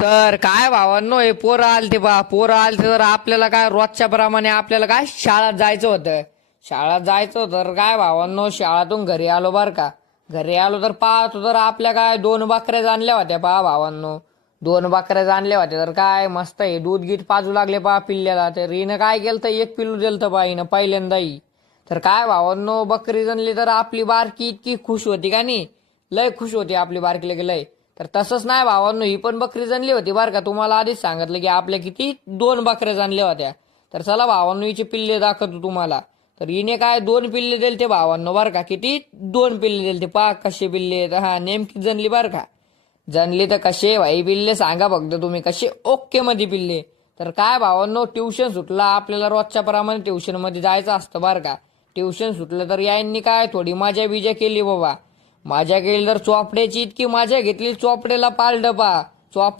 तर काय भावांनो हे पोरं आलते पोरं आलते तर आपल्याला काय रोजच्या प्रमाणे आपल्याला काय शाळेत जायचं होतं. शाळेत जायचं होतं तर काय भावांनो शाळेतून घरी आलो बर का. घरी आलो तर पाहतो तर आपल्या काय 2 बकऱ्या जाणल्या होत्या भावांनो. 2 बकऱ्या जाणल्या होत्या तर काय मस्त हे दूध गीत पाजू लागले पिल्ल्याला. तर हिनं काय केलं तर एक पिल्लू दिलं हिनं पहिल्यांदाही. तर काय भावांनो बकरी जनली तर आपली बारकी इतकी खुश होती का नाही. लय खुश होती आपली बारकी लगे लय. तर तसंच नाही भावांनो ही पण बकरी जनली होती बरं का. तुम्हाला आधीच सांगितलं की आपल्या किती 2 बकऱ्या जाणल्या होत्या. तर चला भावांनो हिचे पिल्ले दाखवतो तुम्हाला. तर हिने काय 2 पिल्ले दिले ते भावांनो बरं का. किती 2 पिल्ले दिले ते पा कसे पिल्ले हा नेमकी जनली बरं का. जनली तर कसे भाई पिल्ले सांगा फक्त तुम्ही कसे ओके मध्ये पिल्ले. तर काय भावांनो ट्युशन सुटला आपल्याला रोजच्या प्रमाणे ट्युशन मध्ये जायचं असतं बरं का. ट्युशन सुटलं तर यांनी काय थोडी मजा बिजा केली बाबा. मजा केली तर चोपड्याची इतकी मजा घेतली चोपड्याला पाळलं चोपडे